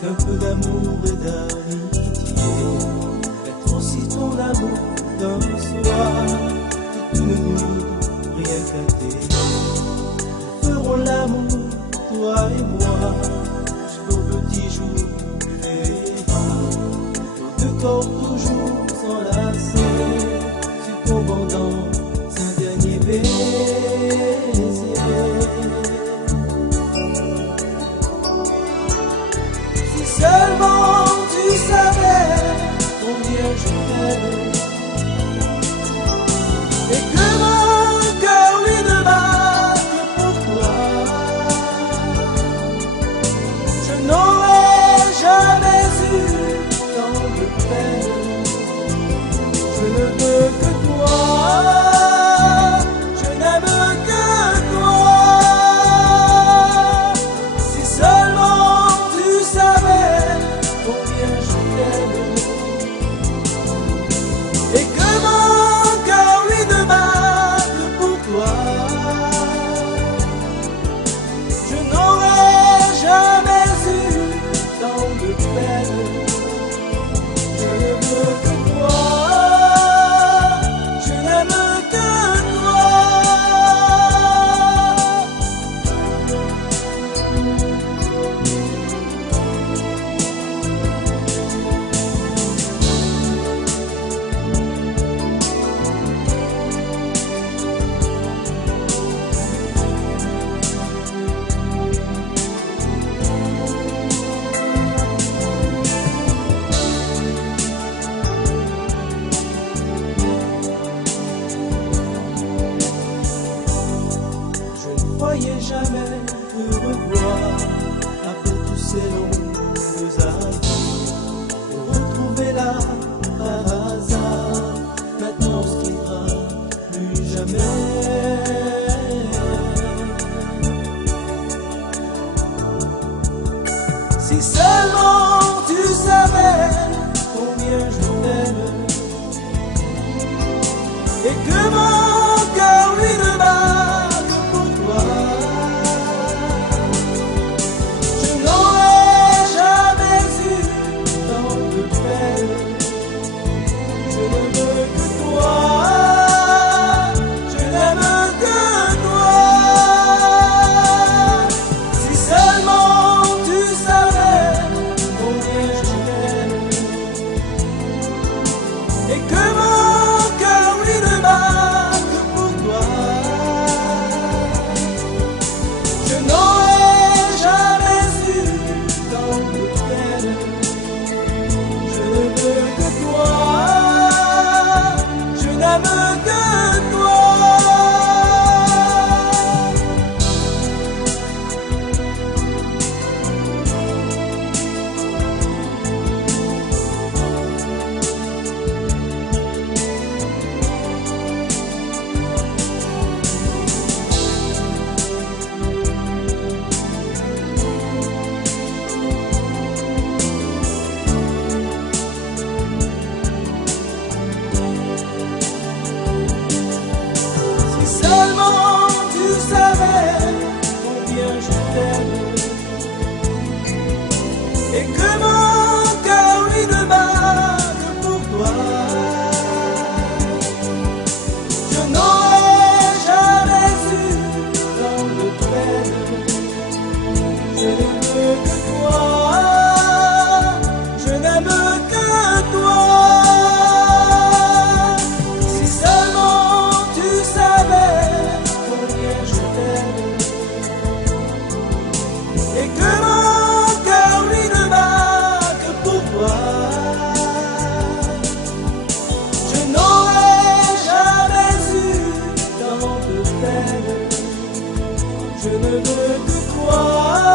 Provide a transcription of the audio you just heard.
qu'un peu d'amour et d'amitié. Mettre aussi ton amour d'un soir, toute une nuit, rien qu'à t'aimer. Nous ferons l'amour, toi et moi, jusqu'au petit jour tu verras. Nos deux corps toujours s'enlacer, succombant dans un dernier baiser. Si seulement tu savais combien je t'aime, et que mon cœur lui ne bat que pour toi, je n'aurais jamais eu tant de peine. Je ne veux que toi, je n'aime que toi. Si seulement tu savais combien je t'aime, et que mon cœur lui ne bat que pour toi, je n'aurais jamais eu tant de peine. Je ne veux que toi, je n'aime que toi. Je ne croyais jamais te revoir après tous ces longues années. Te retrouver là par hasard, maintenant on se quittera plus jamais. Si seulement tu savais combien je t'aime, et que mon cœur lui ne bat que pour toi, je n'aurais jamais eu tant de peine. Je ne veux que toi, je n'aime que toi. Si seulement tu savais combien je t'aime, et que mon cœur lui ne bat que pour toi, je n'aurais jamais eu tant de peine. Je ne veux que toi, je n'aime que toi. Si seulement tu savais combien je t'aime, et que mon cœur lui ne bat que pour toi, je n'aurais jamais eu tant de peine. Je ne veux que toi, je n'aime que toi. Si seulement tu savais combien je t'aime, et que mon cœur lui ne bat que pour toi, je n'aurais jamais eu tant de peine. Je ne veux que toi.